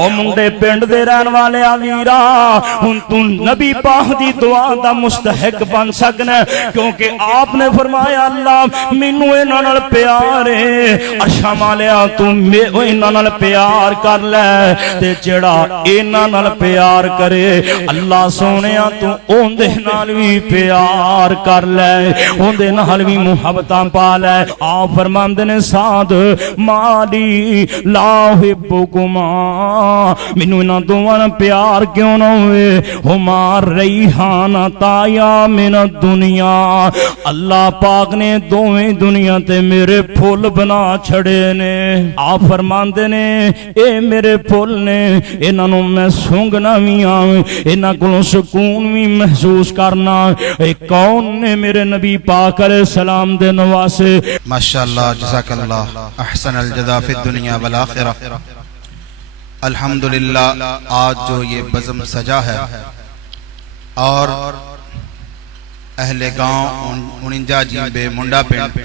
او Monday پنڈ دے رہن والے ویرا ہن تو نبی پاک دی دعا دا مستحق بن سکنا کیونکہ آپ نے فرمایا اللہ مینوں انہاں نال پیار ہے عرشاں والیا تو انہاں نال پیار کر لے تے جڑا انہاں نال پیار کرے اللہ سونیا تو اوندے نال وی پیار کر لے اوندے نال وی محبتاں پا لے آپ فرماندے نے سعد مالی لا احبکما مینوں انہاں دوواں پیار کیوں نہ ہوئے ہما ریحان تایا من الدنیا اللہ پاک نے دوویں دنیا تے میرے پھول بنا چھڑے نے آپ فرماندے نے اے میرے پھول نے انہاں نوں میں سونگنا وی آں انہاں کولوں سکون وی محسوس کرنا اے کون نے میرے نبی پاک علیہ السلام دے نواسے ماشاءاللہ جزاک اللہ احسن الجزا فی الدنیا والآخرہ الحمدللہ آج جو یہ بزم سجا ہے اور اہل گاؤں انجا جیمبے منڈا پنڈ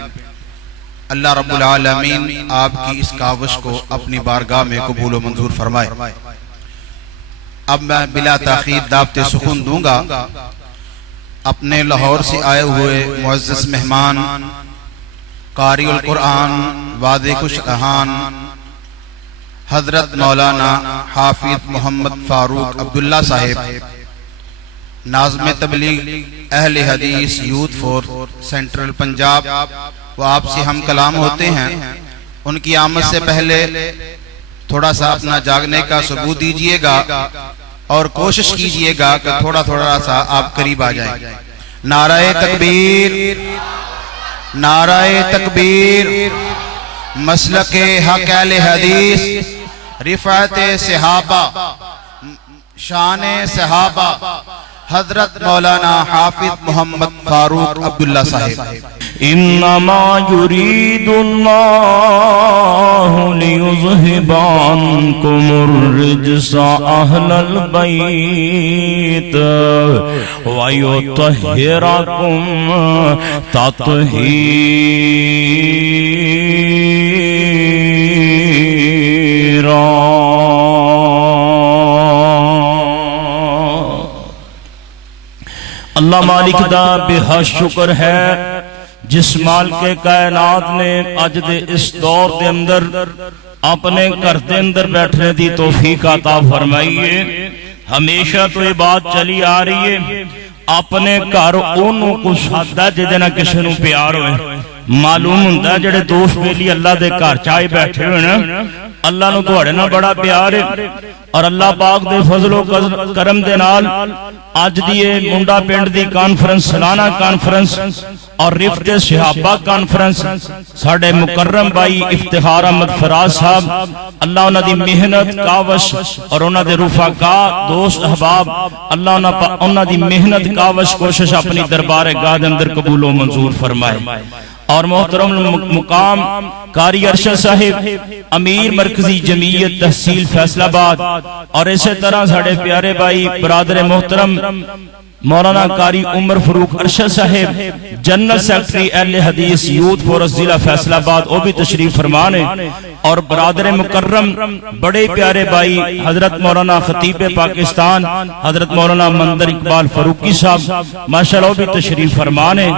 اللہ رب العالمین آپ کی اس کاوش کو اپنی بارگاہ میں قبول و منظور فرمائے اب میں بلا تاخیر دعوت سخن دوں گا اپنے لاہور سے آئے ہوئے معزز مہمان قاری القرآن واضح خوش اہان حضرت مولانا حافظ محمد فاروق عبداللہ صاحب ناظم تبلیغ اہل حدیث یوتھ فورس سینٹرل پنجاب وہ آپ سے ہم کلام ہوتے ہیں ان کی آمد سے پہلے تھوڑا سا اپنا جاگنے کا ثبوت دیجئے گا اور کوشش کیجئے گا کہ تھوڑا تھوڑا سا آپ قریب آ جائیں نعرہ تکبیر نعرہ تکبیر مسلک حق اہل حدیث رفعت صحابہ شان صحابہ حضرت مولانا حافظ محمد فاروق عبداللہ صاحب انما يريد الله ليذهب عنكم الرجس اهل البيت ويطهركم تطهيرا اللہ مالک دا بے حد شکر ہے جس مال کے کائنات نے اج دے اس دور دے اندر اپنے گھر دے اندر بیٹھنے دی توفیق عطا فرمائی ہے ہمیشہ تو یہ بات چلی آ رہی ہے اپنے گھر اونوں کو سادہ جدے نہ کسی نوں پیار ہوئے معلوم ہوندا جڑے دوست بیلی اللہ دے گھر چائے بیٹھے ہوئے نا اللہ نو تہاڈے نال بڑا پیار ہے اور اللہ پاک دے فضل و کرم دے نال اج دی منڈا پنڈ دی کانفرنس سالانہ کانفرنس اور رفت صحابہ کانفرنس ساڑھے مکرم بائی افتخار احمد فراز صاحب اللہ انہاں دی محنت کاوش اور انہاں دے رفقا دوست احباب اللہ انہاں دی محنت کاوش کوشش اپنی دربار گاہ دے اندر قبول و منظور فرمائے اور محترم مقام قاری ارشد صاحب امیر مرکزی جمعیت تحصیل فیصل آباد اور اسی طرح ساڑھے پیارے بھائی برادر محترم مولانا قاری عمر فاروق ارشد صاحب جنرل سیکٹری اہل حدیث یوتھ فورس ضلع فیصل آباد وہ بھی تشریف فرمانے اور برادر مکرم بڑے پیارے بھائی حضرت مولانا خطیب پاکستان حضرت مولانا مندر اقبال فاروقی صاحب ماشاءاللہ وہ بھی تشریف فرمانے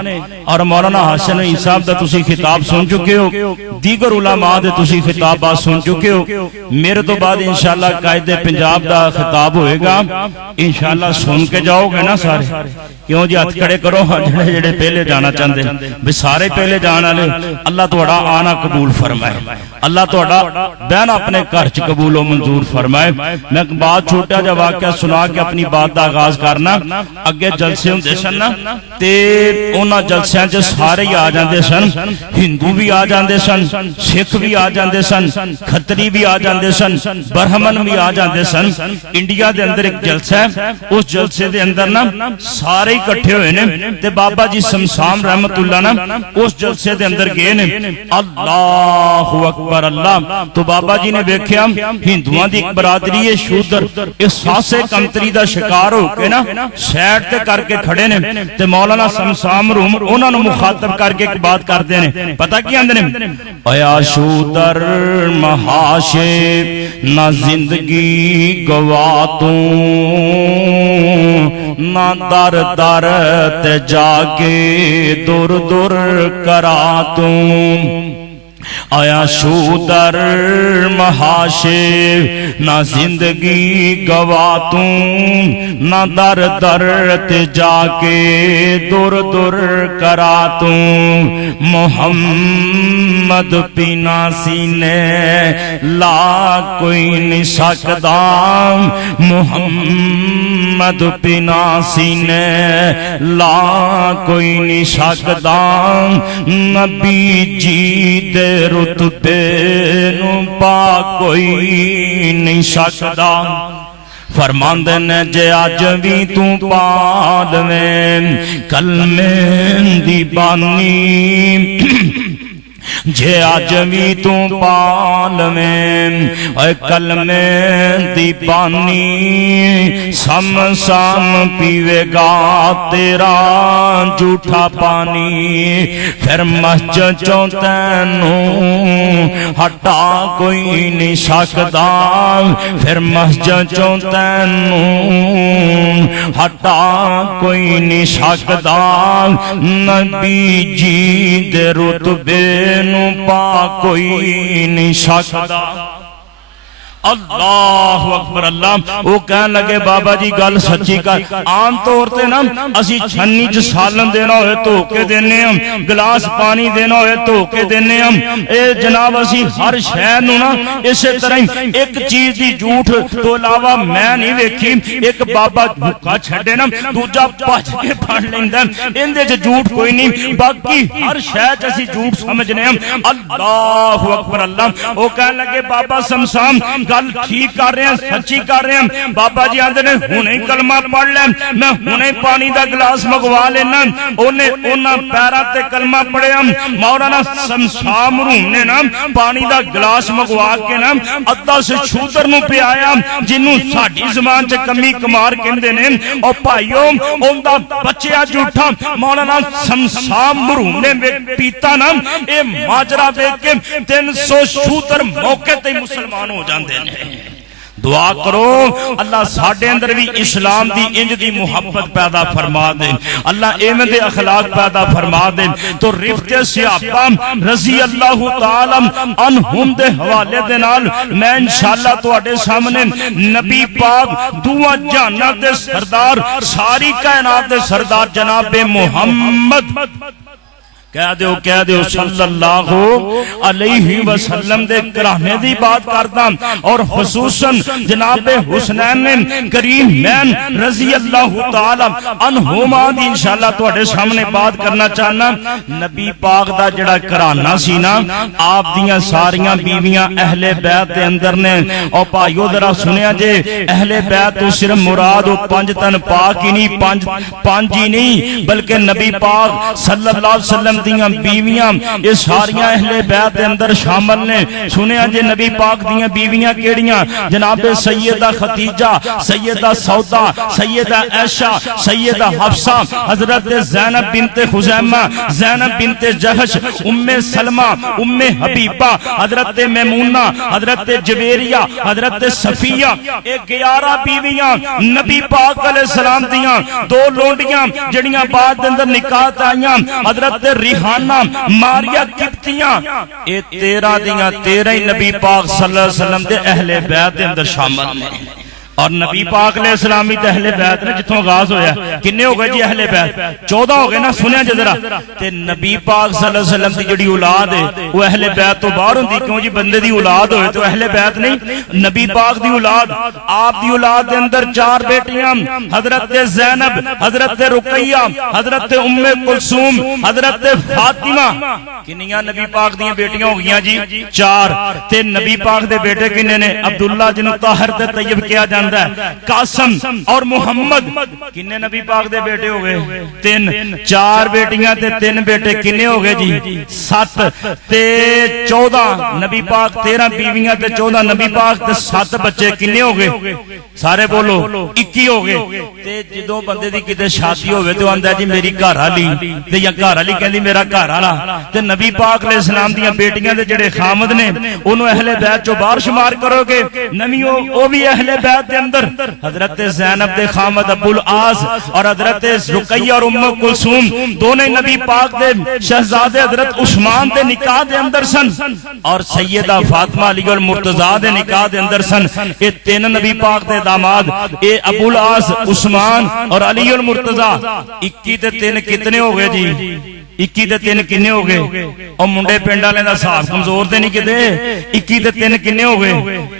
اور مولانا حسن صاحب دا تسی خطاب سن چکے ہو دیگر علماء دے تسی خطابات سن چکے ہو میرے تو بعد انشاءاللہ قائد پنجاب دا خطاب ہوئے گا انشاءاللہ سن کے جاؤ گے نا سارے کیوں جی ہاتھ کھڑے کرو جڑے جڑے پہلے جانا چاہتے بھی سارے پہلے جانا لے اللہ تہاڈا آنا قبول فرمائے اللہ تہاڈا بہن اپنے گھر چ قبول و منظور فرمائے میں بات چھوٹا جا واقعہ سنا کے اپنی بات دا آغاز کرنا اگے جلسے ہوندے سن نا تے انہاں جلسیاں چ سارے ہی آ جاندے سن ہندو بھی آ جاندے سن سکھ بھی آ جاندے سن کھتری بھی آ جاندے سن برہمن بھی آ جاندے سن انڈیا دے اندر ایک جلسہ ہے اس جلسے دے اندر نا سارے اکٹھے ہوئے نے تے بابا جی سمسام رحمت اللہ نا اس جلسے دے اندر گئے نے اللہ اکبر اللہ تو بابا جی نے دیکھیا ہندوؤں دی ایک برادری ہے شودر اس ساسے کمتری دا شکار ہو کے نا سیٹ تے کر کے کھڑے نے تے مولانا سمسام روم انہاں نو مخاطب کر کے ایک بات کردے نے پتہ کی آندے نے ایا شودر محاشے نہ زندگی گواتوں نہ در در تے جا کے دور دور کراتوں آیا شودر محاشے نہ زندگی گواتوں نہ در در تے جا کے دور دور کراتوں محمد پینا سینے لا کوئی نہیں سکدا محمد پینا سینے لا کوئی نہیں سکدا نبی جی دے رتبے نو پا کوئی نہیں سکدا فرماندے نے جے اج وی تو پالویں کلمے دی بانی جے آج بھی تو پالویں اے کلمے دی پانی سم سام پیوے گا تیرا جھوٹا پانی پھر مسجد چوں تینوں ہٹا کوئی نہیں سکدا پھر مسجد چوں تینوں ہٹا کوئی نہیں سکدا نبی جی دے رتبے نو پا کوئی نہیں سکدا اللہ اکبر اللہ وہ کہنے لگے بابا جی گل سچی کر عام طور تے نا اسی چھنی چ سالن دینا ہوئے تو کے دینے ہم گلاس پانی دینا ہوئے تو کے دینے ہم اے جناب اسی ہر شے نو نا اسی طرح ایک چیز دی جھوٹ تو علاوہ میں نہیں ویکھی ایک بابا بھوکا چھڈے نا دوجا بچ کے پڑھ لیندا ان دے جھوٹ کوئی نہیں باقی ہر شے چ اسی جھوٹ سمجھنے ہم اللہ اکبر اللہ وہ کہنے لگے بابا سمسام گل ٹھیک کر رہے ہیں سچی کر رہے ہیں بابا جی آندے نے ہنے کلمہ پڑھ لیں میں ہنے پانی دا گلاس منگوا لینا انہاں پیراں تے کلمہ پڑھیا مولانا سمسام روم نے نا پانی دا گلاس منگوا کے نا ادھا سے شودر نو پیا جنوں ساڈی زبان چ کمی کمار کہندے نے او بھائیو اوندا بچیا جھوٹا مولانا سمسام روم نے پیتا نا اے ماجرا دیکھ کے 300 شودر موقع تے مسلمان ہو جاندے دعا کرو اللہ ساڈے اندر بھی اسلام دی انج دی محبت پیدا فرما دے اللہ ایویں دے اخلاق پیدا فرما دے تو رفت صحابہ رضی اللہ تعالی عنہم دے حوالے دے نال میں انشاءاللہ تواڈے سامنے نبی پاک دوواں جہاناں دے سردار ساری کائنات دے سردار جناب محمد کہہ دیو صلی اللہ علیہ وسلم دے کرانے دی بات کرتا اور خصوصاً جناب حسنین کریمین رضی اللہ تعالی عنہما دی انشاءاللہ تواڈے سامنے بات کرنا چاہنا نبی پاک دا جڑا کرانا سی نا آپ دیاں ساریاں بیویاں اہل بیت دے اندر نے اور بھائیو ذرا سنیا جے اہل بیت تو صرف مراد 5 تن پاک ہی نہیں 5 ہی نہیں بلکہ نبی پاک صلی اللہ علیہ وسلم دیاں بیویاں یہ ساریاں اہل بیت دے اندر شامل نے سنیا جے نبی پاک دیاں بیویاں کیڑیاں جناب سیدہ خدیجہ سیدہ سودا سیدہ عائشہ سیدہ حفصہ حضرت زینب بنت خزیمہ زینب بنت جہش ام سلمہ ام حبیبہ حضرت میمونہ حضرت جویریہ حضرت صفیہ 11 بیویاں نبی پاک علیہ السلام دیاں 2 لونڈیاں جڑیاں بعد اندر نکاح آئیاں حضرت ریحانہ ماریا قبطیاں اے 13 دیاں 13 ہی نبی پاک صلی اللہ علیہ وسلم دے اہل بیت دے اندر شامل ہیں اور نبی پاک علیہ السلامی تے اہل بیت نے جتوں آغاز ہویا کنے ہو گئے جی اہل بیت 14 ہو گئے نا سنیا جے ذرا تے نبی پاک صلی اللہ علیہ وسلم دی جڑی اولاد ہے وہ اہل بیت تو باہر ہوندی کیوں جی بندے دی اولاد ہوئے تو اہل بیت نہیں نبی پاک دی اولاد آپ دی اولاد دے اندر 4 بیٹیاں حضرت زینب حضرت رقیہ حضرت ام کلثوم حضرت فاطمہ کنیاں نبی پاک دی بیٹیاں ہو گیاں جی 4 تے نبی پاک دے بیٹے کنے نے عبداللہ جنوں طاہر تے طیب کیا جاندا جاندہ ہے قاسم اور محمد کنے نبی پاک دے بیٹے ہو گئے 3 4 بیٹیاں تے 3 بیٹے کنے ہو گئے جی 7 تے 14 نبی پاک 13 بیویاں تے 14 نبی پاک تے 7 بچے کنے ہو گئے سارے بولو 21 ہو گئے تے جدوں بندے دی کتے شادی ہوئے تو آندہ ہے جی میری گھر والی تے یا گھر والی کہندی میرا گھر والا تے نبی پاک علیہ السلام دیاں بیٹیاں دے جڑے خامد نے انہوں اہل بیت جو بار شمار کرو گے نمیوں او بھی اہل بیت دے اندر حضرت زینب دے خامد ابو العاص اور حضرت رقیہ اور ام کلثوم دونوں نبی پاک دے شہزادے حضرت عثمان دے نکاح دے اندر سن اور سیدہ فاطمہ علی المرتضیٰ دے نکاح دے اندر سن یہ 3 نبی پاک دے داماد اے ابو العاص عثمان اور علی المرتضیٰ 21 تے 3 کتنے ہو گئے جی 21 تے 3 کنے ہو گئے اور منڈے پنڈ والے دا حساب کمزور تے نہیں کتے 21 تے 3 کنے ہو گئے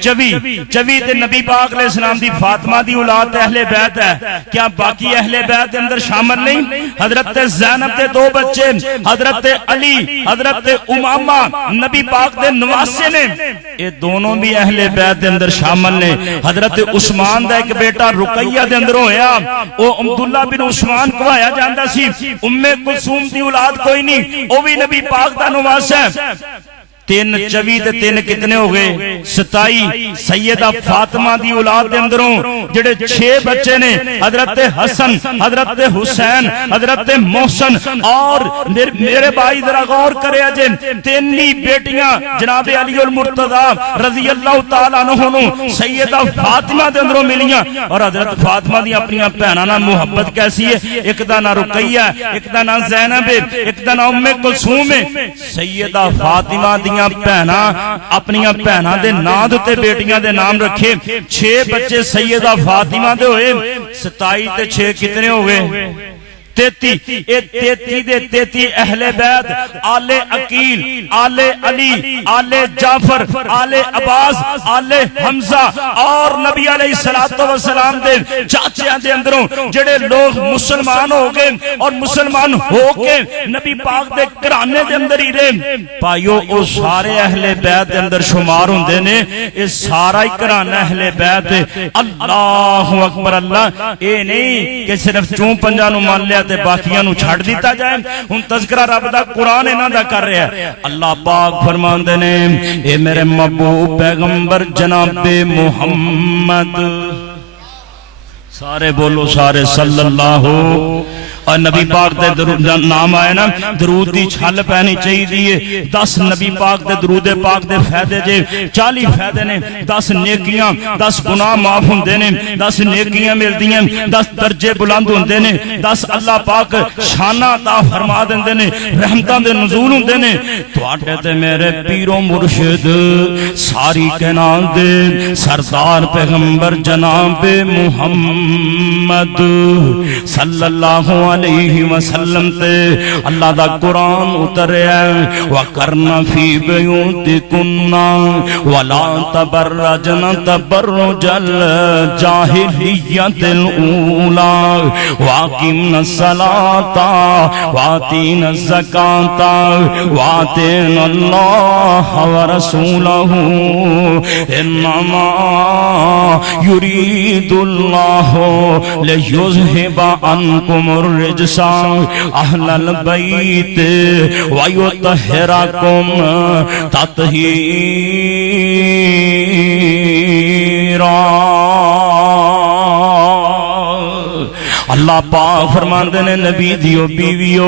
24 تے نبی پاک علیہ السلام دی فاطمہ دی اولاد اہل بیت ہے کیا باقی اہل بیت دے اندر شامل نہیں حضرت زینب دے 2 بچے حضرت علی حضرت امامہ نبی پاک دے نواسے نے یہ دونوں بھی اہل بیت دے اندر شامل نے حضرت عثمان دا ایک بیٹا رقیہ دے اندر ہویا او عبداللہ بن عثمان کہایا جاندہ سی ام کلثوم دی اولاد کوئی نہیں وہ بھی نبی پاک دا نواس ہے 3 24 تے 3 کتنے ہو گئے 27 سیدہ فاطمہ دی اولاد دے اندروں جڑے 6 بچے نے حضرت حسن حضرت حسین حضرت محسن اور میرے بھائی ذرا غور کرے اجے 3 بیٹیاں جناب علی المرتضیٰ رضی اللہ تعالیٰ عنہ سیدہ فاطمہ دے اندروں ملیاں اور حضرت فاطمہ دی اپنی بہناں نال محبت کیسی ہے ایک دا نام رقیہ ایک دا نام زینب ایک دا نام ام کلثوم سیدہ فاطمہ دی پہنا اپنی پہنا دے نام تے بیٹیاں دے نام رکھے 6 بچے سیدہ فاطمہ دے ہوئے 27 تے 6 کتنے ہو گئے 33 دے 33 اہل بیت آل عقیل آل علی آل جعفر آل عباس آل حمزہ اور نبی علیہ السلام دے چاچیاں دے اندروں جڑے لوگ مسلمان ہو گئے اور مسلمان ہو کے نبی پاک دے گھرانے دے اندر ہی رہے پائیو او سارے اہل بیت دے اندر شمار ہوندے نے اس سارا ہی گھرانہ اہل بیت اللہ اکبر اللہ اے نہیں کہ صرف چون پنجا نو مان لیا تے باقیاں نو چھڑ دیتا جائے ہن تذکرہ رب دا قرآن انہاں دا کر رہا ہے اللہ پاک فرماندے نے اے میرے محبوب پیغمبر جناب محمد سارے بولو سارے صلی اللہ اور نبی پاک دے درود نام آئے نا درود دی چھل پہنی چاہی دیئے 10 نبی پاک دے درود پاک دے فیدے جے 40 فیدے نے 10 نیکیاں 10 گناہ معاف ہوندے نے 10 نیکیاں مل دیئے 10 درجے بلند ہوندے نے 10 اللہ پاک شانہ عطا فرما دیندے نے رحمتاں دے نزول ہوندے نے تو آٹے تے میرے پیرو مرشد ساری کائنات دے سردار پیغمبر جناب محمد صلی اللہ علیہ وسلم تے اللہ دا قرآن اترے وَقَرْنَ فِي بِيُوتِكُنَّ وَلَا تَبَرَّجْنَ تَبَرُّجَ الْجَاهِلِيَّةِ الْأُولَى وَأَقِمْنَ الصَّلَاةَ وَآتِينَ الزَّكَاةَ وَآتِينَ اللَّهَ وَرَسُولَهُ إِنَّمَا يُرِيدُ اللَّهُ لِيُذْهِبَ عَنْكُمُ الرجس اہل البیت ویطہرکم تطہیرا اللہ پاک فرماندے نے نبی دیو بیویو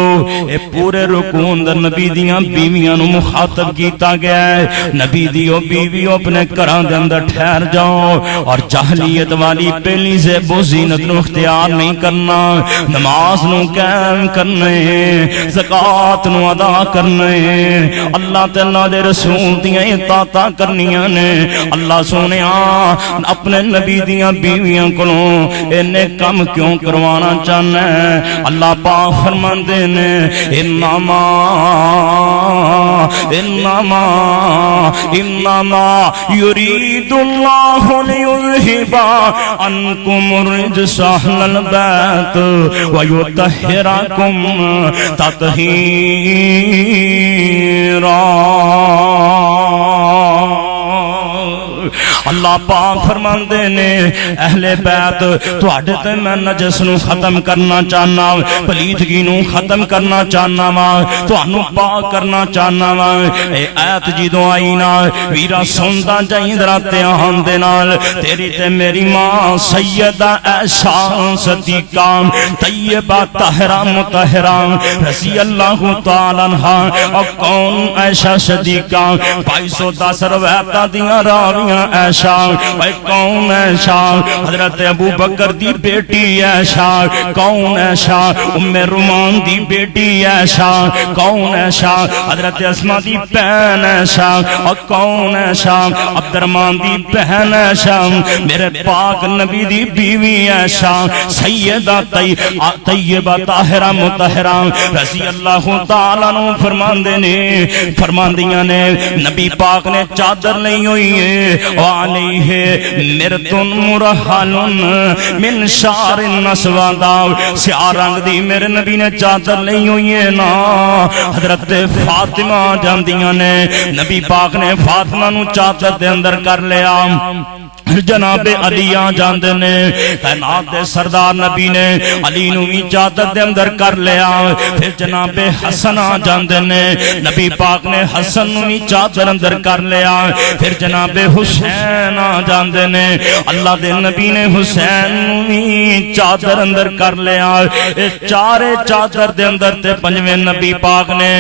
اے پورے رکون در نبی دیاں بیویاں نو مخاطب کیتا گیا ہے نبی دیو بیویو اپنے گھراں دے اندر ٹھہر جاؤ اور جاہلیت والی پہلی زیب و زینت نو اختیار نہیں کرنا نماز نو قائم کرنے زکاة نو ادا کرنے اللہ تعالیٰ دے رسول دیاں اطاعتاں کرنیاں نے اللہ سونے اپنے نبی دیاں بیویاں کلوں انہیں کم کیوں کروانا چاہنا ہے اللہ پاک فرماندے نے انما یرید اللہ لیذہب عنکم الرجس اہل البیت ویطہرکم تطہیرا اللہ پاک فرماندے نے اہل بیت تواڈے تے میں نجس نو ختم کرنا چاہنا پلیدگی نو ختم کرنا چاہنا وا تانوں پاک کرنا چاہنا وا اے ایت جدوں آئی نا ویرا سندا جائیں ذرا دھیان دے نال تیری تے میری ماں سیدہ عائشہ صدیقہ طیبہ طاہرہ مطہرہ رضی اللہ تعالی عنہا اور کون عائشہ صدیقہ 2210 روایتاں دیاں راویاں عائشہ اے کون عائشہ حضرت ابو بکر دی بیٹی عائشہ کون عائشہ ام رومان دی بیٹی عائشہ کون عائشہ حضرت اسماء دی بہن عائشہ اور کون عائشہ عبد الرحمن دی بہن عائشہ میرے پاک نبی دی بیوی عائشہ سیدہ طیبہ طاہرہ مطہرہ رضی اللہ تعالیٰ عنہ فرماندیاں نے نبی پاک نے چادر نہیں ہوئی ہے وعلیہ مرتن مرحل من شعر النسوادہ سیاہ رنگ دی میرے نبی نے چادر نہیں ہوئی ہے نا حضرت فاطمہ جاندیاں نے نبی پاک نے فاطمہ نو چادر دے اندر کر لیا جناب علی آ جاندے نے کائنات دے سردار نبی نے علی نو بھی چادر دے اندر کر لیا پھر جناب حسن آ جاندے نے نبی پاک نے حسن نو بھی چادر اندر کر لیا پھر جناب حسین آ جاندے نے اللہ دے نبی نے حسین نو بھی چادر اندر کر لیا چارے چادر دے اندر تے پنجویں نبی پاک نے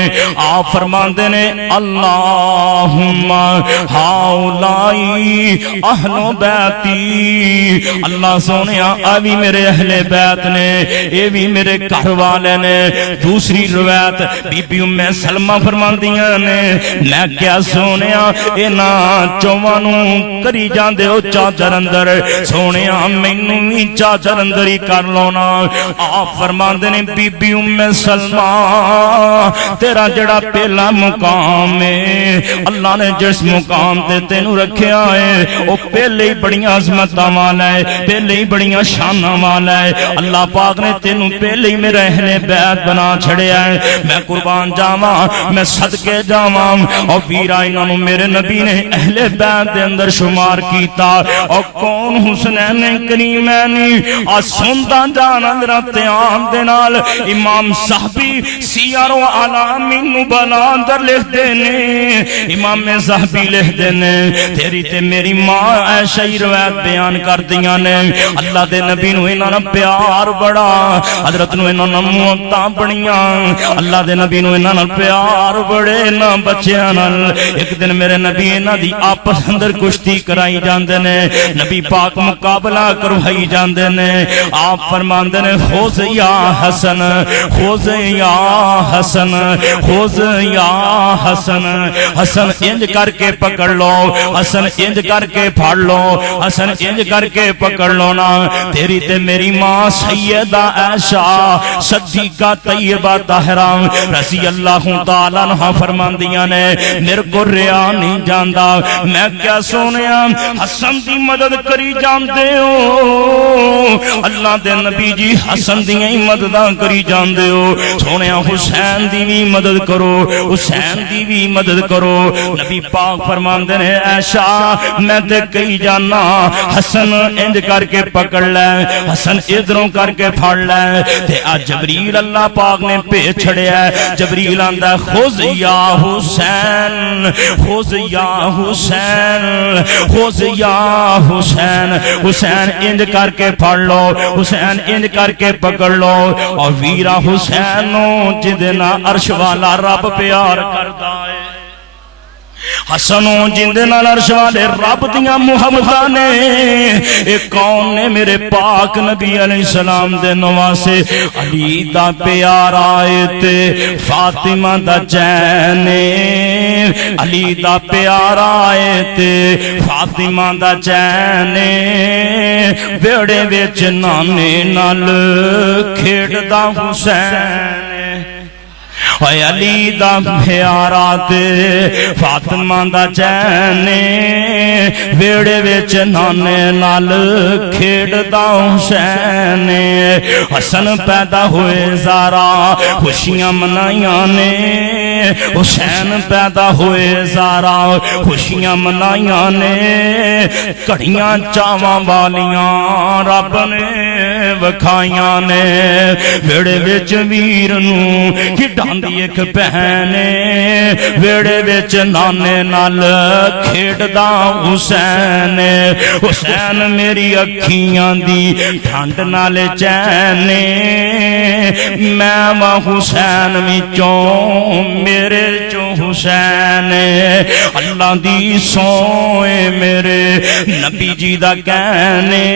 آپ فرماندے نے اللہم ہاؤلائی اہلو بیتی اللہ سونیا آوی میرے اہل بیت نے اے بھی میرے گھر والے نے دوسری روایت بی بی ام سلمہ فرماندیاں نے میں کیا سونیا اے نا چوانوں کری جاندے ہو چادر اندر سونیا مینوں بھی چادر اندر ہی کر لونا آپ فرماندے نے بی بی ام سلمہ تیرا جڑا پہلا مقام ہے اللہ نے جس مقام تے تینوں رکھیا ہے وہ پہلے ہی بڑیاں عظمتاں والا ہے پہلے ہی بڑیاں شاناں والا ہے اللہ پاک نے تینوں پہلے ہی میرے اہل بیت بنا چھڑیا ہے میں قربان جاواں میں صدقے جاواں اور ویرا انہاں نوں میرے نبی نے اہل بیت دے اندر شمار کیتا اور کون حسنین کریمین آ سندا جانا ذرا دھیان دے نال امام صاحبی سیر و اعلام النبلاء اندر لکھ دینے امام صاحبی لکھ دینے تیری تے میری ماں عائشہ روایت بیان کر دیاں نے اللہ دے نبی نو انہاں نال پیار بڑا حضرت نو انہاں نال محبتاں بڑیاں اللہ دے نبی نو انہاں نال پیار بڑے نہ بچیاں نال ایک دن میرے نبی انہاں دی آپس اندر کشتی کرائی جاندے نے نبی پاک مقابلہ کروائی جاندے نے آپ فرماندے نے خوز یا حسن خوز یا حسن خوز یا حسن حسن انج کر کے پکڑ لو حسن انج کر کے پھاڑ لو حسن انج کر کے پکڑ لو نا تیری تے میری ماں سیدہ عائشہ صدیقہ طیبہ طاہرہ رضی اللہ تعالی عنہا فرماندیاں نے میرے کو ریا نہیں جاندا میں کیا سونیا حسن دی مدد کری جاندے ہو اللہ دے نبی جی حسن دی ہی مدداں کری جاندے ہو سونیا حسین دی بھی مدد کرو حسین دی بھی مدد کرو نبی پاک فرماندے نے عائشہ میں تے کئی جانا حسن انج کر کے پکڑ لے حسن ادھروں کر کے پھڑ لے تے آج جبریل اللہ پاک نے بھیج چھڑیا ہے جبریل آندا خذ یا حسین خذ یا حسین خذ یا حسین حسین انج کر کے پھڑ لو حسین انج کر کے پکڑ لو اور ویرا حسین جدنا عرش والا رب پیار کردا ہے حسنوں جندے نال عرش والے رب دیاں محبتاں نے ایک کون نے میرے پاک نبی علیہ السلام دے نواسے علی دا پیارا تے فاطمہ دا چین علی دا پیارا تے فاطمہ دا چین ویڑے وچ نانے نال کھیڈدا حسین اے علی دا پیارا تے فاطمہ دا چین ویڑے وچ نانے نال کھیڑدا حسین حسن پیدا ہوئے زارا خوشیاں منائیاں نے حسین پیدا ہوئے زارا خوشیاں منائیاں نے کڑیاں چاواں والیاں رب نے وکھائیاں نے ویڑے وچ ویر نوں کھڈاندی ایک بہن ویڑے وچ نانے نال کھیڈدا حسین حسین میری اکھیاں دی ٹھنڈ نال چین میں وا حسین وچوں میرے چوں حسین اللہ دی سوئے میرے نبی جی دا کہنے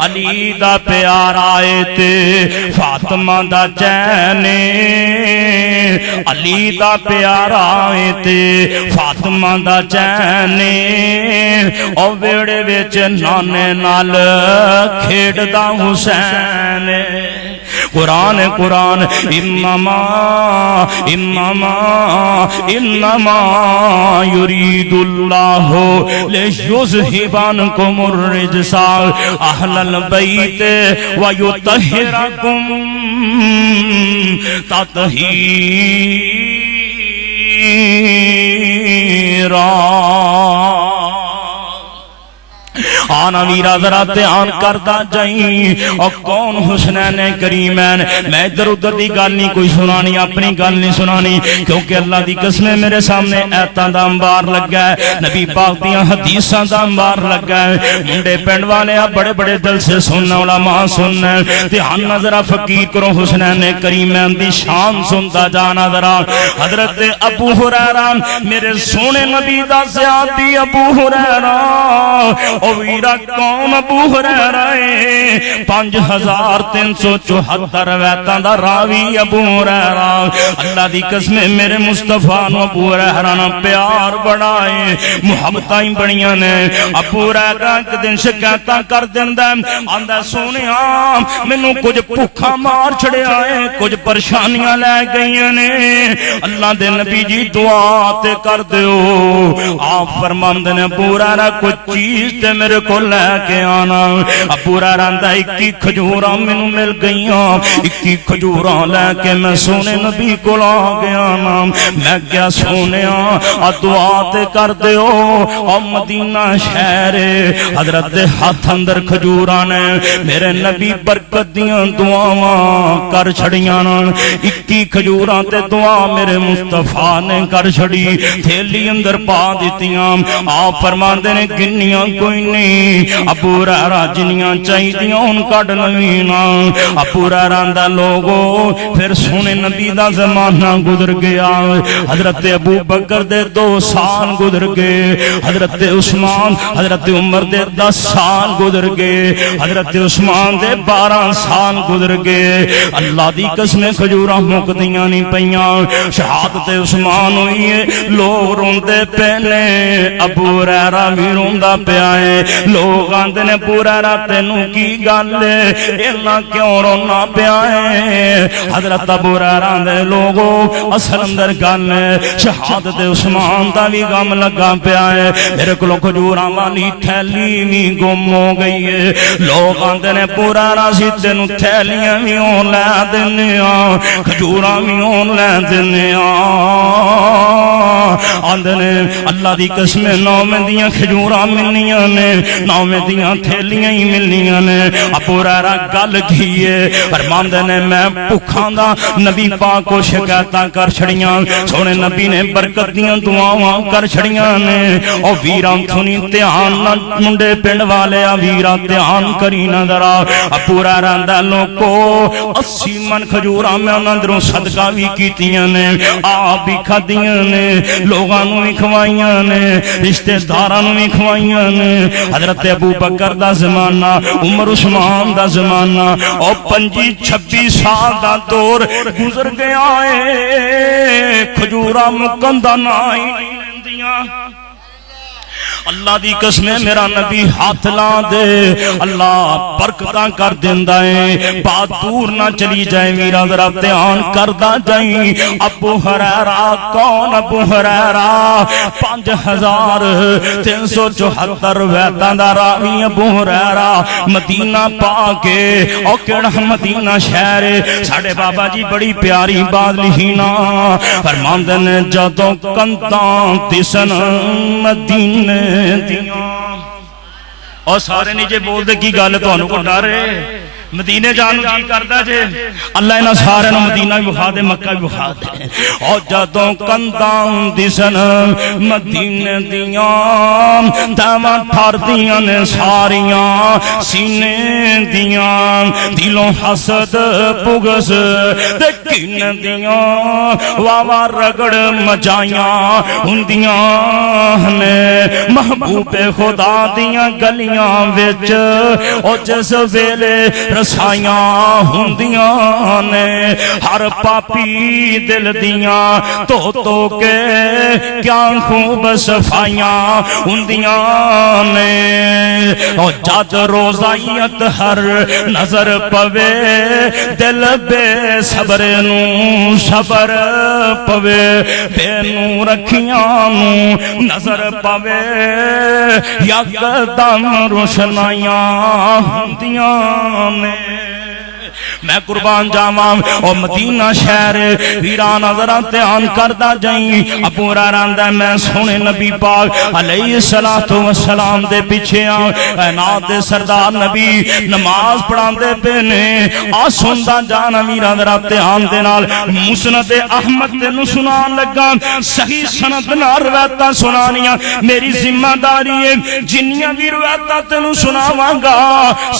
علی دا پیارا تے فاطمہ دا چین علی دا پیارا تے فاطمہ دا چین او ویڑے وچ نانے نال کھیڈدا حسین قرآن قرآن انما یرید اللہ لیذہب عنکم الرجس اہل البیت ویطہرکم تطہیرا آنا ویرا ذرا دھیان کرتا جائیں اور کون حسنین کریمین میں ادھر ادھر دی گل نہیں کوئی سنانی اپنی گل نہیں سنانی کیونکہ اللہ دی قسم میرے سامنے ایتاں دا انبار لگا ہے نبی پاک دیاں حدیثاں دا انبار لگا ہے منڈے پنڈ والے بڑے بڑے دل سے سننا علماء سننا دھیان ذرا فقیر کرو حسنین کریمین دی شان سنتا جانا ذرا حضرت ابو ہریرہ میرے سونے نبی دا زیادی ابو ہریرہ او ویرا کون ابو ہریرہ 5374 روایتاں دا راوی ابو ہریرہ اللہ دی قسم میرے مصطفیٰ نو ابو ہریرہ نا پیار بڑھائے محبتاں بڑیاں نے ابو ہریرہ ایک دن شکایتاں کر دیندا آندا سونیا مینوں کچھ بھوکا مار چھڑیا ہے کچھ پریشانیاں لے گئیاں نے اللہ دے نبی جی دعا تے کر دیو آپ فرماندے نے ابو ہریرہ کوئی چیز تے میرے کو لے کے آنا ابو ہریرہ دا 21 کھجوراں مینوں مل گئیاں 21 کھجوراں لے کے میں سونے نبی کو لا گیا نا میں کیا سونیا دعا تے کر دیو او مدینہ شہر حضرت دے ہاتھ اندر کھجوراں نے میرے نبی برکت دیاں دعاواں کر چھڑیاں 21 کھجوراں تے دعا میرے مصطفیٰ نے کر چھڑی تھیلی اندر پا دیتیاں آپ فرماندے نے گنیاں کوئی نہیں ابو ہریرہ جنیاں چاہی دیاں ان کڈ لوینا ابو ہریرہ دا لوگو پھر سونے نبی دا زمانہ گزر گیا حضرت ابو بکر دے 2 سال گزر گئے حضرت عثمان حضرت عمر دے 10 سال گزر گئے حضرت عثمان دے 12 سال گزر گئے اللہ دی قسم کھجوراں مکدیاں نہیں پیاں شہادت عثمان ہوئی ہے لوگ روندے پہنے ابو ہریرہ بھی روندا پیا ہے لوگ آندے نے ابو ہریرہ تینوں کی گل اینا کیوں رونا پیا ہے حضرت ابو ہریرہ دے لوگوں اصل اندر گل شہادت عثمان دا بھی غم لگا پیا ہے میرے کو کھجوراں والی تھیلی بھی گم ہو گئی ہے لوگ آندے نے ابو ہریرہ سی تینوں تھیلیاں بھی ہون لے دینے کھجوراں بھی ہون لے دینے آندے نے اللہ دی قسم نویں دیاں کھجوراں ملنیاں نے نویں دیاں تھیلیاں ہی ملنیاں نے ابو ہریرہ گل کیے فرماندے نے میں بھکھاں دا نبی پاک کو شکایتاں کر چھڑیاں سونے نبی نے برکت دیاں دعاواں کر چھڑیاں نے او ویراں سنی دھیان منڈے پنڈ والے ویراں دھیان کری نہ ذرا ابو ہریرہ دا لوکو 80 من کھجوراں میں انہاں اندروں صدقہ بھی کیتیاں نے آپ بھی کھادیاں نے لوگاں نوں بھی کھوائیاں نے رشتہ داراں نوں بھی کھوائیاں نے حضرت ابو بکر دا زمانہ عمر عثمان دا زمانہ اور 25-26 سال دا دور گزر گیا ہے کھجوراں مکندہ نائی لیندیاں اللہ دی قسم میرا نبی ہاتھ لا دے اللہ برکتاں کر دیندا ہے بات دور نہ چلی جائے میرا ذرا دھیان کردا جائیں ابو ہریرہ کون ابو ہریرہ 5374 روایتاں دا راوی ابو ہریرہ مدینہ پا کے او کیڑا مدینہ شہر ساڈے بابا جی بڑی پیاری بات لکھی نا فرماندے نے جدوں کنتاں دسن مدینے دیاں اور سارے نیچے بول دے کی گل تانوں کو ڈر ہے مدینے جان جی کردا جے اللہ انہاں سارے نوں مدینہ بھی بخا دے مکہ بھی بخا دے اور جدوں کنداں دسن مدینے دیاں تاواں ٹھردیاں نے ساریاں سینے دیاں دلوں حسد بغض تے کین دیاں واوا رگڑ مچائیاں ہوندیاں نے محبوب خدا دیاں گلیاں وچ او جس ویلے رسائیاں ہوندیاں نے ہر پاپی دل دیاں تو کے کیا خوب صفائیاں ہوندیاں نے اور جد روزائیت ہر نظر پوے دل بے صبر نو صبر پوے بے نو رکھیاں نو نظر پوے یکدم روشنائیاں ہوندیاں میں قربان جاواں او مدینہ شہر ویران نظراں دھیان کردا جائیں ابو ہریرہ آندا میں سونے نبی پاک علیہ الصلوۃ والسلام دے پیچھے کائنات دے سردار نبی نماز پڑھاندے پے نے آ سندا جانا ویران ذرا دھیان دے نال مسند احمد تینوں سنان لگا صحیح سند نال روایتاں سنانیاں میری ذمہ داری ہے جنیاں وی روایتاں تینوں سناواں گا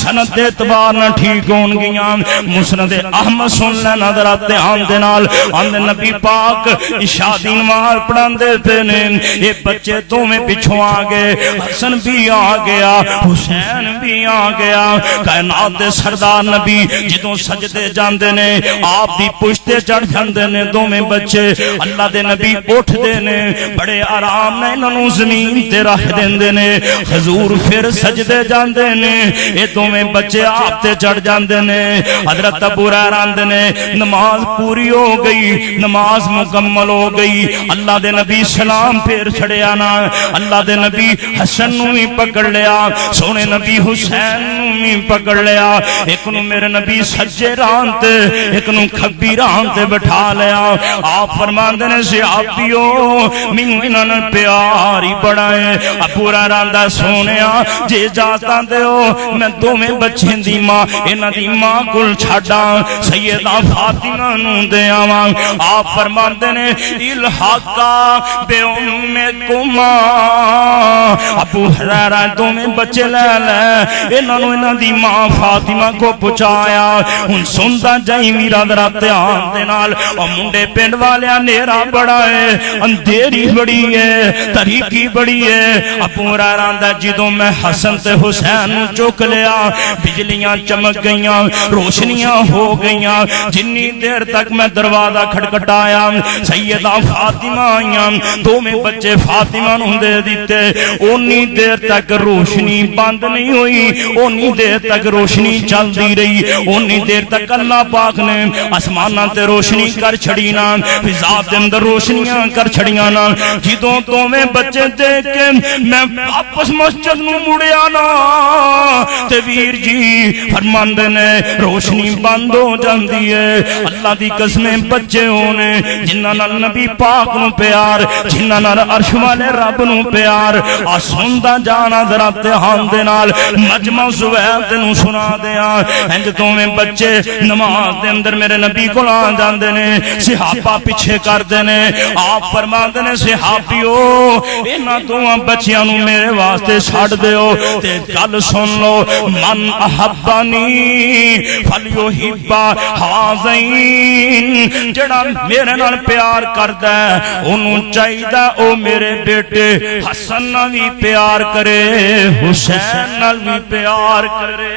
سند دے اعتبار نال ٹھیک ہون گیاں مسند احمد سن لینا ذرا دھیان دے نال آندے نبی پاک عشاء دی نماز پڑھاندے پے نے یہ بچے دوویں پیچھوں آ گئے حسن بھی آ گیا حسین بھی آ گیا کائنات دے سردار نبی جدوں سجدے جاندے نے آپ دی پشتے چڑھ جاندے نے دوویں بچے اللہ دے نبی اٹھ دے نے بڑے آرام نال انہاں نوں زمین تے رکھ دیندے نے حضور پھر سجدے جاندے نے اے دوویں بچے آپ تے چڑھ جاندے نے حضرت ابو ہریرہ آندے نے نماز پوری ہو گئی نماز مکمل ہو گئی اللہ دے نبی سلام پھیر چھڑیا نا اللہ دے نبی حسن نوں بھی پکڑ لیا سونے نبی حسین نوں بھی پکڑ لیا ایک نوں میرے نبی سجے ران تے ایک نوں کھبی ران تے بٹھا لیا آپ فرماندے نے صحابیو مینوں انہاں نال پیار ہی بڑا ہے ابو ہریرہ آندا سونیا جے اجازت دیو میں دوویں بچے دی ماں انہاں دی ماں کول چھڈاں سیدہ فاطمہ نوں دے آواں آپ فرماندے نے الحاقا بے امکما ابو ہریرہ دوویں بچے لے انہاں نوں انہاں دی ماں فاطمہ کو پہنچایا ہن سندا جائیں میرا ذرا دھیان دے نال او منڈے پنڈ والیاں نیرا بڑا ہے اندھیری بڑی ہے تاریکی بڑی ہے ابو ہریرہ آندا جدوں میں حسن تے حسین نوں چک لیا بجلیاں چمک گئیاں روشنیاں ہو گئیاں جنی دیر تک میں دروازہ کھٹکھٹایا سیدہ فاطمہ آئیاں دوویں بچے فاطمہ نوں دے دیتے اونی دیر تک روشنی بند نہیں ہوئی اونی دیر تک روشنی چلدی رہی اونی دیر تک اللہ پاک نے آسماناں تے روشنی کر چھڑی نا فضا دے اندر روشنیاں کر چھڑیاں نا جدوں دوویں بچے دیکھ کے میں واپس مسجد نوں مڑیا نا تے ویر جی فرماندے نے روشنی بند ہو جاندی ہے اللہ دی قسمیں بچے ہونے جنہاں نال نبی پاک نوں پیار جنہاں نال عرش والے رب نوں پیار آ سندا جانا ذرا دھیان دے نال مجمع زویل تینوں سنا دیاں انج دوویں بچے نماز دے اندر میرے نبی کول آ جاندے نے صحابہ پیچھے کردے نے آپ فرماندے نے صحابیو انہاں دوواں بچیاں نوں میرے واسطے چھڈ دیو تے گل سن لو من احبانی فلیحب ہذین جڑا میرے نال پیار کردا ہے اونوں چاہیدا او میرے بیٹے حسن نال بھی پیار کرے حسین نال بھی پیار کرے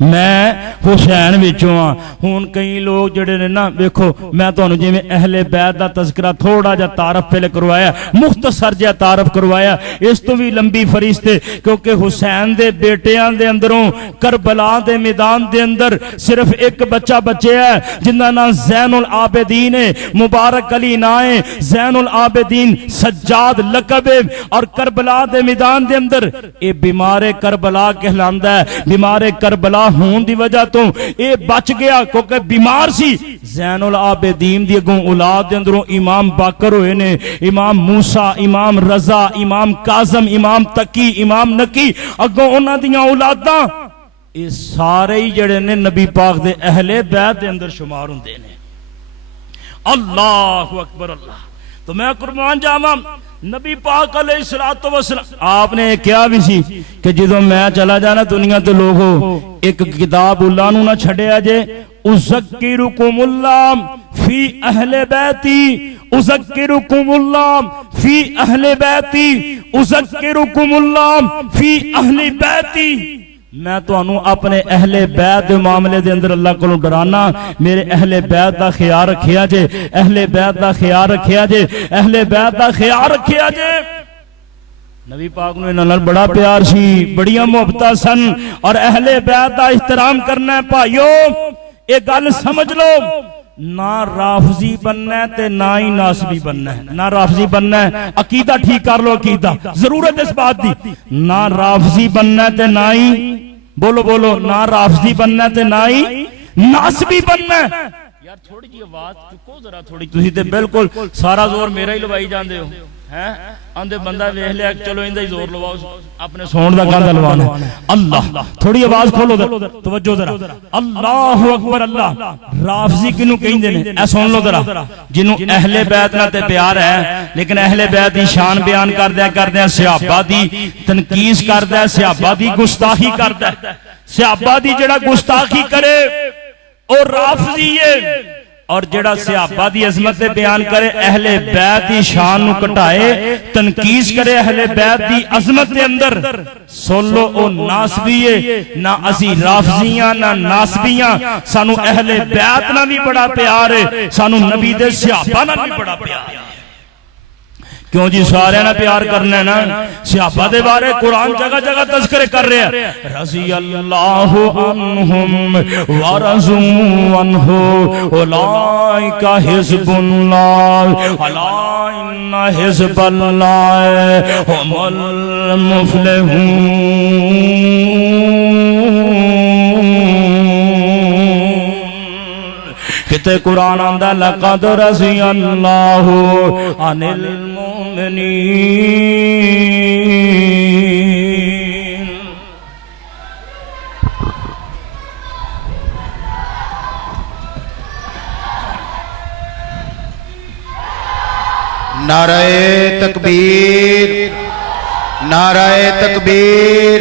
میں حسین وچوں ہاں۔ ہن کئی لوگ جڑے نے نا ویکھو میں تانوں جویں اہل بیت دا تذکرہ تھوڑا جا تعارف پہلے کروایا، مختصر جا تعارف کروایا، اس تو بھی لمبی فریستے، کیونکہ حسین دے بیٹیاں دے اندروں کربلا دے میدان دے اندر صرف ایک بچہ بچیا ہے جنہاں نام زین العابدین ہے، مبارک علی نائے، زین العابدین سجاد لقب ہے، اور کربلا دے میدان دے اندر اے بیمار کربلا کہلاندا ہے۔ بیمار کربلا ہون دی وجہ تو اے بچ گیا کیونکہ بیمار سی۔ زین العابدین دی اگوں اولاد دے اندروں امام باقر ہوئے نے، امام موسیٰ، امام رضا، امام کاظم، امام تقی، امام نقی، اگوں انہاں دیاں اولاداں اے سارے ہی جڑے نے نبی پاک دے اہل بیت دے اندر شمار ہوندے نے۔ اللہ اکبر اللہ۔ تو میں قربان جاواں نبی پاک علیہ السلام آپ نے کیا بھی سی کہ جدوں میں چلا جانا دنیا تے لوگو ایک کتاب اللہ نو نہ چھڑیا جے، اذکرکم اللہ فی اہل بیتی، اذکرکم اللہ فی اہل بیتی، اذکرکم اللہ فی اہل بیتی۔ میں تو انہوں اپنے اہل بیت دے معاملے دے اندر اللہ کو ڈرانا، میرے اہل بیت دا خیال رکھیا جے، اہل بیت دا خیال رکھیا جے، اہل بیت دا خیال رکھیا جے۔ نبی پاک نے انہاں نال بڑا پیار سی، بڑیاں محبتاں سن، اور اہل بیت دا احترام کرنا ہے۔ بھائیو ایک گل سمجھ لو، نہ رافضی بننا ہے تے نہ ہی ناسبی بننا ہے۔ نہ رافضی بننا ہے، عقیدہ ٹھیک کر لو، عقیدہ ضرورت اس بات دی، نہ رافضی بننا ہے تے نہ ہی بولو بولو، نہ رافضی بننا ہے تے نہ ہی ناسبی بننا ہے۔ یار تھوڑی جی آواز چکو ذرا، تھوڑی تسی تے بالکل سارا زور میرا ہی لوائی جاندے ہو ہیں، آندے بندہ ویکھ لیا چلو ایندا ہی زور لواؤ، اپنے سون دا گاندا لوانا۔ اللہ تھوڑی آواز کھولو ذرا، توجہ ذرا، اللہ اکبر اللہ۔ رافضی کنوں کہندے نے اے سن لو ذرا، جنوں اہل بیت نال تے پیار ہے لیکن اہل بیت دی شان بیان کردیاں صحابہ دی تنقیص کردا ہے، صحابہ دی گستاخی کردا ہے۔ صحابہ دی جڑا گستاخی کرے او رافضی ہے، اور جڑا صحابہ دی عظمت بیان کرے اہل بیت دی شان نو کٹائے، تنقیص کرے اہل بیت دی عظمت دے اندر، سولو او ناسبی ہے۔ نہ اسی رافضیاں نہ ناسبیاں، سانو اہل بیت نہ بھی بڑا پیار ہے، سانو نبی دے صحابہ نہ بھی بڑا پیار ہے۔ کیوں جی سارے نہ پیار کرنا ہے نا؟ صحابہ دے بارے قرآن جگہ جگہ تذکرے کر رہے ہیں، رضی اللہ عنہم ورضوا عنہ اولئک حزب اللہ الا ان حزب اللہ هم المفلحون۔ کتے قرآن آندہ لقد رضی اللہ عن المؤمنین۔ نعرہ تکبیر، نعرہ تکبیر،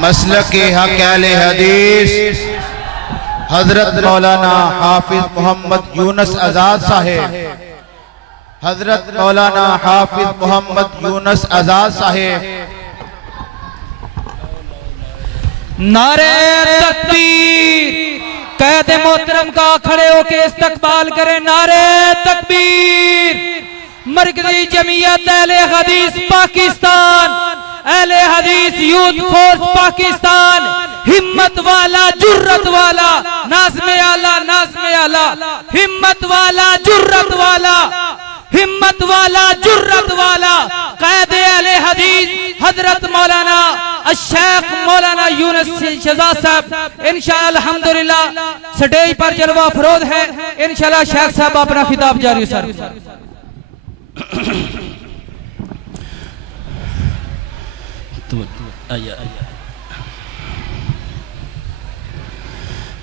مسلک حق اہل حدیث حضرت مولانا حافظ محمد یونس آزاد صاحب، حضرت مولانا حافظ محمد یونس آزاد صاحب۔ نعرہ تکبیر، قید محترم کا کھڑے ہو کے استقبال کریں، نعرہ تکبیر۔ مرکزی جمعیت اہل حدیث پاکستان، اہل حدیث یوتھ فورس پاکستان، ہمت والا جرت والا، نازم اعلیٰ نازم اعلیٰ، ہمت والا جرت والا، ہمت والا جرت والا، قائد اہل حدیث حضرت مولانا الشیخ مولانا یونس شہزاد صاحب انشاءاللہ الحمدللہ سٹیج پر جلوہ افروز ہے۔ انشاءاللہ شیخ صاحب اپنا خطاب جاری سر۔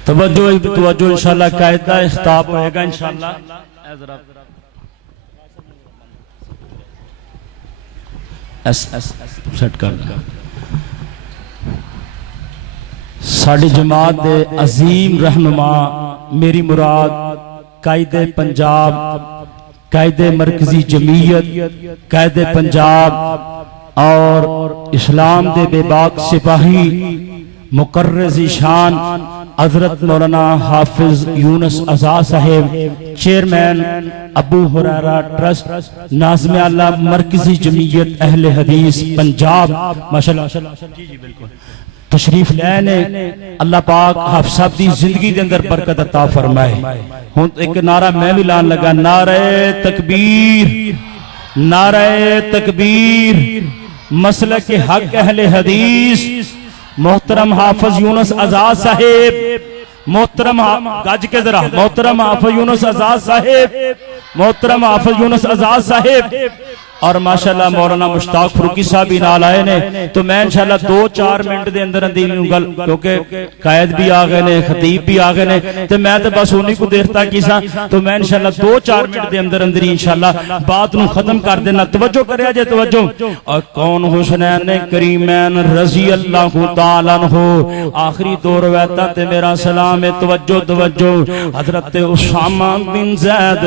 توجہ انشاءاللہ قائدہ اختاب ہوئے گا انشاءاللہ۔ سیٹ کر دا ساڑھی جماعت دے عظیم رہنما، میری مراد قائد پنجاب، قائد مرکزی جمعیت، قائد پنجاب اور اسلام دے بے باک سپاہی مقرر شان حضرت مولانا حافظ یونس آزاد صاحب چیئرمین ابو ہریرہ ٹرسٹ ناظم اعلیٰ مرکزی جمعیت اہل حدیث پنجاب ماشاءاللہ تشریف لے نے اللہ پاک حافظ صاحب دی زندگی دے اندر برکت عطا فرمائے. ہوں ایک نعرہ میں بھی لان لگا، نعرہ تکبیر، نعرہ تکبیر، مسلک حق اہل حدیث محترم حافظ یونس آزاد صاحب، محترم گاج کے ذرا محترم حافظ یونس آزاد صاحب، محترم حافظ یونس آزاد صاحب اور ماشاءاللہ مولانا مشتاق فروقی صاحب بھی نال آئے نے. تو میں انشاءاللہ 2-4 منٹ دے اندر گل، کیونکہ قائد بھی آگئے نے، خطیب بھی آگئے نے، تو میں تو بس انہی کو دیکھتا کیسا، تو میں انشاءاللہ 2-4 منٹ دے اندر ہی انشاءاللہ بات نو ختم کر دینا. توجہ کریا جے توجہ. اور کون حسنین کریمین رضی اللہ تعالیٰ عنہ، آخری 2 روایتاں تے میرا سلام ہے. توجہ توجہ. حضرت اسامہ بن زید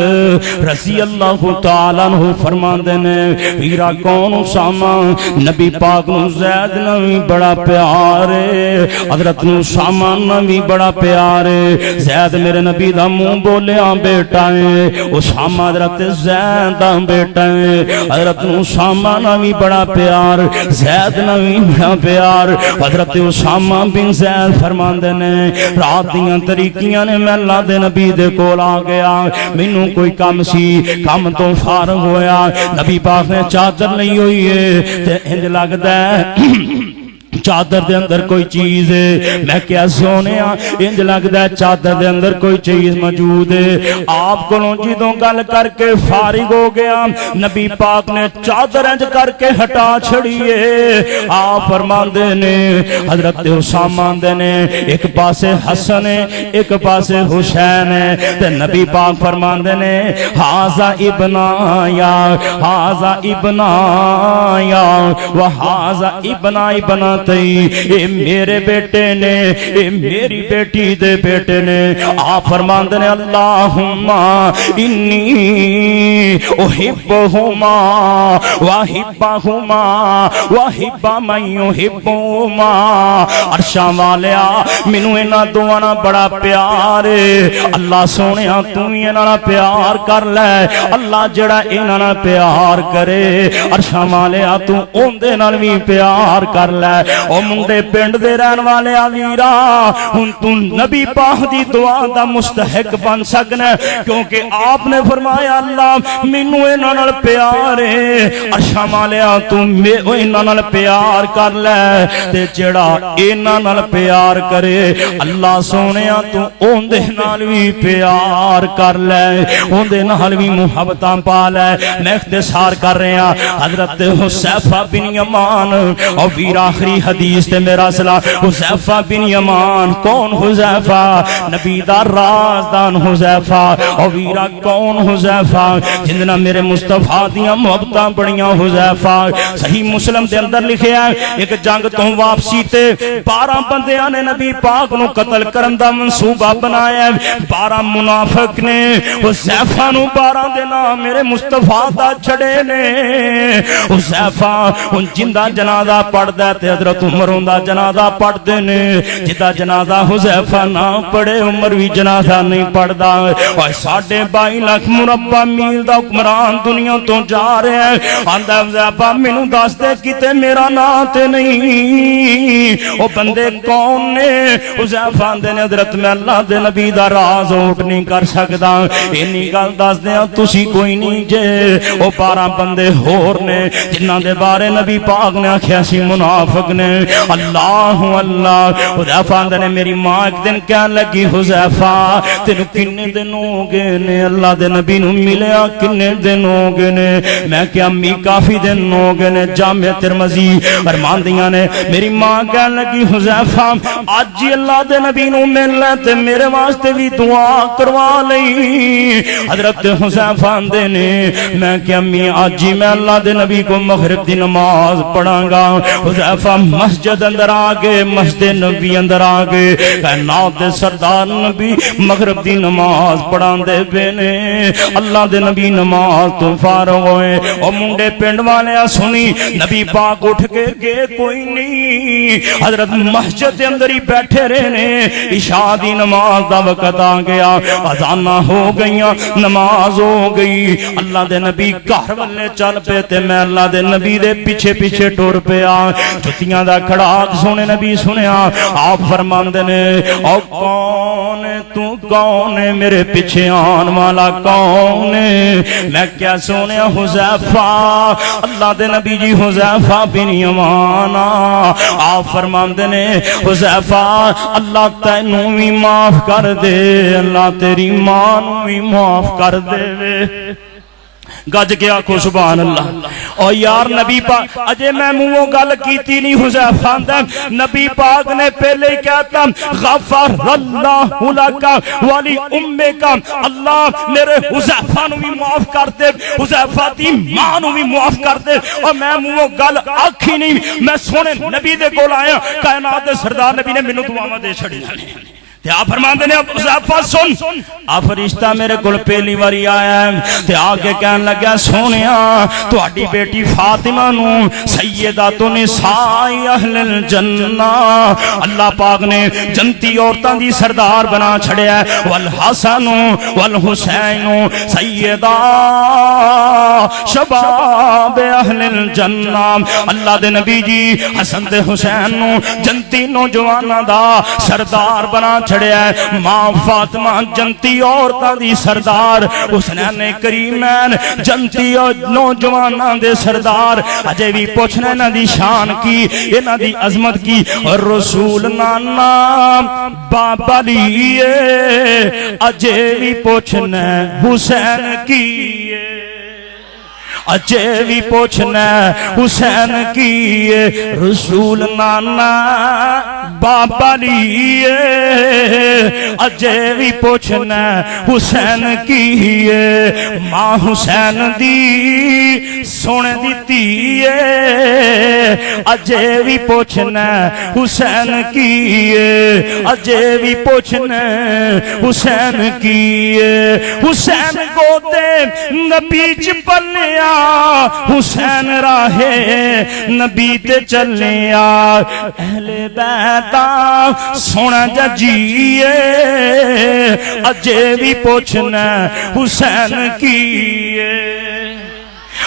رضی اللہ تعالیٰ عنہ فرماندے نے ویرا کون اسامہ، نبی پاک نو زید نوی بڑا پیارے، حضرت نو اسامہ نوی بڑا پیارے. زید میرے نبی دا منہ بولیا بیٹا ہے، اسامہ حضرت زید دا بیٹا ہے. حضرت نو اسامہ نوی بڑا پیار، زید نوی بڑا پیار. حضرت اسامہ بن زید فرماندے نے رات دیاں طریقیاں نے میں اللہ دے نبی دے کول آ گیا، مینوں کوئی کم سی، کم تو فارغ ہویا. نبی پاک نے چادر نہیں ہوئی ہے تے انج لگدا ہے چادر دے اندر کوئی چیز ہے. میں کیا سونے انج لگدا ہے چادر دے اندر کوئی چیز موجود ہے. آپ کو جدوں گل کر کے فارغ ہو گیا، نبی پاک نے چادر انج کر کے ہٹا چھڑیے. آپ فرماندے نے حضرت اسامہ دے نے ایک پاسے حسن ہے ایک پاسے حسین ہے، تے نبی پاک فرماندے نے ہاذا ابنایا، ہاذا ابنایا و ہاذا ابنا اے میرے بیٹے نے، اے میری بیٹی دے بیٹے نے. آپ فرماندے نے اللہم انی احبہما واحبہما واحب من یحبہما. عرشاں والیا مینوں انہاں دوواں نال بڑا پیار ہے. اللہ سونیا تو ہی انہاں نال پیار کر لے. اللہ جڑا انہاں نال پیار کرے عرشاں والیا تو اوندے نال وی پیار کر لے. او منڈے پنڈ دے رہن والے ویرا ہن تو نبی پاک دی دعا دا مستحق بن سکنا، کیونکہ آپ نے فرمایا اللہ مینوں انہاں نال پیار ہے. عرشاں والیا تو انہاں نال پیار کر لے، تے جڑا انہاں نال پیار کرے اللہ سونیا تو اوندے نال وی پیار کر لے، اوندے نال وی محبتاں پا لے. میں اختصار کر رہا حضرت حذیفہ بن یمان اور ویر آخری حدیث تے میرا سلام. حذیفہ بن یمان کون حذیفہ؟ نبی دا رازدان حذیفہ. اور ویرا کون حذیفہ؟ جندنا میرے مصطفیٰ دیاں محبتاں بڑیاں حذیفہ. صحیح مسلم دے اندر لکھے ہیں ایک جنگ تو واپسی تے 12 بندیاں نے نبی پاک نو قتل کرن دا منصوبہ بنایا. 12 منافق نے حذیفہ نو 12 دے نام میرے مصطفیٰ دا چھڑے نے. حذیفہ ان جندہ جنازہ پڑھ دے تے حضرت عمروں دا جنازہ پڑھ دے نے. جدہ جنازہ حذیفہ نہ پڑھے عمر بھی جنازہ نہیں پڑھ دا. اور 22.5 لاکھ مربع میل دا حکمران دنیا تو جا رہے ہیں. آندہ حذیفہ مینوں دس دے کتے میرا نام تے نہیں. او بندے کون نے؟ حذیفہ آندے نے حضرت میں اللہ دے نبی دا راز اوٹ نہیں کر سکدا. اینی گل دس دیا تسی کوئی نہیں جے. او 12 بندے ہور نے جنہاں دے بارے نبی پاک نے آکھیا سی منافق نے. اللہ اللہ. حذیفہ آندے نے میری ماں ایک دن کہن لگی حذیفہ تینوں کنے دن ہو گئے نے اللہ دے نبی نو ملیا کنے دن ہو گئے نے؟ میں کہ امی کافی دن ہو گئے نے. جامع ترمذی فرماندیاں نے میری ماں کہن لگی حذیفہ آج ہی اللہ دے نبی نو مل لے تے میرے واسطے بھی دعا کروا لئی. حضرت حذیفہ آندے نے میں کہ امی آج ہی میں اللہ دے نبی کو مغرب دی نماز پڑھاں گا. حذیفہ مسجد اندر آگے مسجد نبی اندر آگے کائنات دے سردار نبی مغرب دی نماز پڑھان دے بینے اللہ دے نبی نماز تو فارغ ہوئے اور منڈے پنڈ والے سنی نبی پاک اٹھ کے گئے کوئی نہیں حضرت مسجد دے اندر ہی بیٹھے رہنے عشاء دی نماز دا وقت آ گیا اذانہ ہو گئیاں نماز ہو گئی اللہ دے نبی گھر والے چل پے تے میں اللہ دے نبی دے پیچھے پیچھے ٹور پیا جتیاں دا کھڑاک سونے نبی سنیا آپ فرماندے نے او کون تو کون میرے پیچھے آن والا کون میں کیا سونے حذیفہ اللہ دے نبی جی حذیفہ بن یمان آپ فرماندے نے حذیفہ اللہ تینوں بھی معاف کر دے اللہ تیری ماں نوں بھی معاف کر دے گج کے آنکھو سبحان اللہ اور یار نبی پاک اجے میں منہوں گل کیتی نہیں حذیفہ دے نبی پاک نے پہلے ہی کہتا غفر اللہ لکا والی امے کا اللہ میرے حذیفہ نو بھی معاف کر دے حذیفہ دی ماں نو بھی معاف کر دے اور میں منہوں گل آکھی نہیں میں سونے نبی دے کول آیا کائنات دے سردار نبی نے مینوں دعاواں دے چھڑی تے آپ فرماندے نے حذیفہ سن آپ فرشتہ میرے کول پہلی باری آیا ہے تے آگے کہن لگا سونیا تہاڈی بیٹی فاطمہ نو سیدۃ نساء اہل الجنہ اللہ پاک نے جنتی عورتاں دی سردار بنا چھڑیا ہے والحسن والحسین سیدہ شباب اہل الجنہ اللہ دے نبی جی حسن تے حسین نو جنتی نوجواناں دا سردار بنا چھڑیا ہے ماں فاطمہ جنتی عورتاں دی سردار حسنین کریمین جنتی نوجواناں دے سردار اجے بھی پوچھنا انہاں دی شان کی انہاں دی عظمت کی اور رسول نانا بابا لیے اجے بھی پوچھنا حسین کی اجے بھی پوچھنا حسین کی رسول نانا بابا لیے اجے بھی پوچھنا حسین کی ماں حسین دی سونے دیتی اجے بھی پوچھنا حسین کی اجے بھی پوچھنا حسین کی حسین کو دے نبی چپلیا حسین راہے نبی تے چلیا اہل بیتا سونا ججیے اجے بھی پوچھنا حسین کیے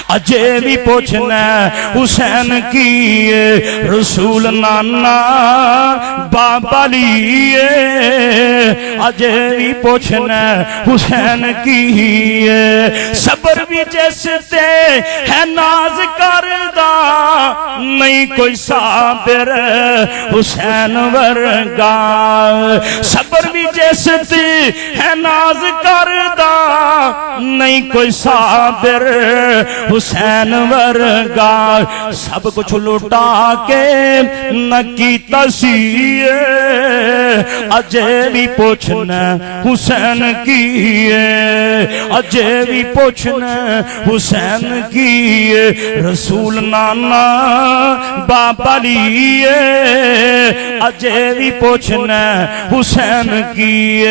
اجے بھی پوچھنا حسین کی رسول نانا بابا لیے اجے بھی پوچھنا حسین کی صبر بھی جیسے ہے ناز کردہ نہیں کوئی صابر حسین ورگا صبر بھی جیسے ہے ناز کردہ نہیں کوئی صابر حسین ورگا سب کچھ لٹا کے نہ کیتا سی اجے بھی پوچھنا حسین کی اجے بھی پوچھنا حسین کی رسول نانا بابا لیے اجے بھی پوچھنا حسین کی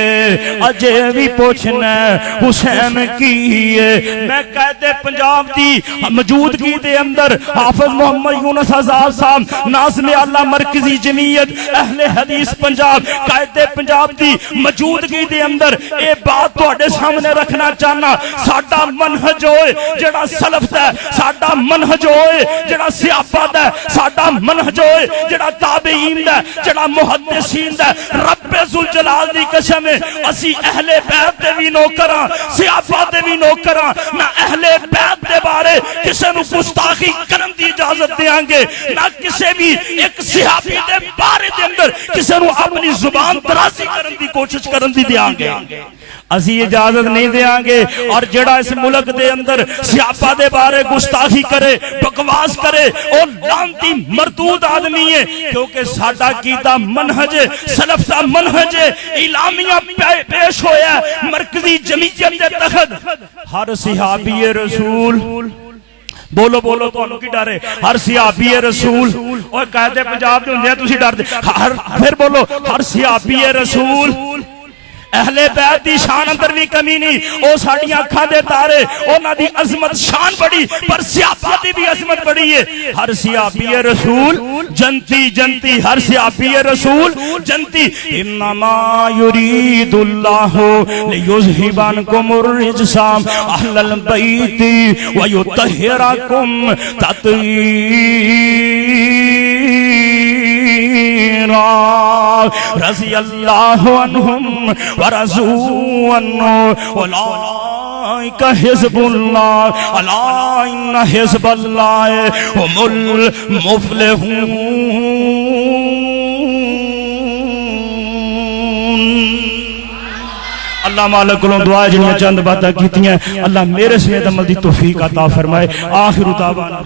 اجے بھی پوچھنا حسین کی میں قائد پنجاب دی موجودگی دے اندر حافظ محمد یونس آزاد صاحب ناظم اعلیٰ مرکزی جمعیت اہل حدیث پنجاب قائد پنجاب دی موجودگی دے اندر اے بات تواڈے سامنے رکھنا چاہنا ساڈا منہج ہوئے جڑا سلف دا ساڈا منہج ہوئے جڑا صحابہ دا ساڈا منہج ہوئے جڑا تابعین دا جڑا محدثین دا رب ذوالجلال دی قسم اسی اہل بیت دے وی نوکراں صحابہ دے وی نوکراں نہ اہل بیت دے بارے کسے نو گستاخی کرن دی اجازت دیاں گے نہ کسے بھی ایک صحابی دے بارے دے اندر کسے نو اپنی زبان درازی کرن دی کوشش کرن دی دیاں گے اسی اجازت نہیں دیاں گے اور جڑا اس ملک دے اندر صحابہ دے بارے گستاخی کرے بکواس کرے اور لعنتی مردود آدمی ہے کیونکہ ساڈا کیتا منہج سلف دا منہج اعلامیہ پیش ہویا ہے مرکزی جمعیت دے تحت ہر صحابی رسول بولو بولو تانوں کی ڈر ہے؟ ہر صحابی رسول اور قائد پنجاب دے ہوندے تسی ڈردے؟ پھر بولو ہر صحابی رسول اہل بیت دی شان اندر بھی کمی نہیں، او ساڈیاں اکھاں دے تارے، انہاں دی عظمت شان بڑی، پر صحابہ دی بھی عظمت بڑی ہے۔ ہر صحابی رسول جنتی جنتی، ہر صحابی رسول جنتی۔ انما یرید اللہ لیذھب عنکم الرجس اہل البیت ویطہرکم تطہیرا، رضی اللہ عنہم ورضوا عنہ، اولئک حزب اللہ، الا ان حزب اللہ هم المفلحون۔ اللہ مالک کو دعا جنہیں چند باتیں کیتی ہیں، اللہ میرے سمیت عمل دی توفیق عطا فرمائے۔ آخر دعوانا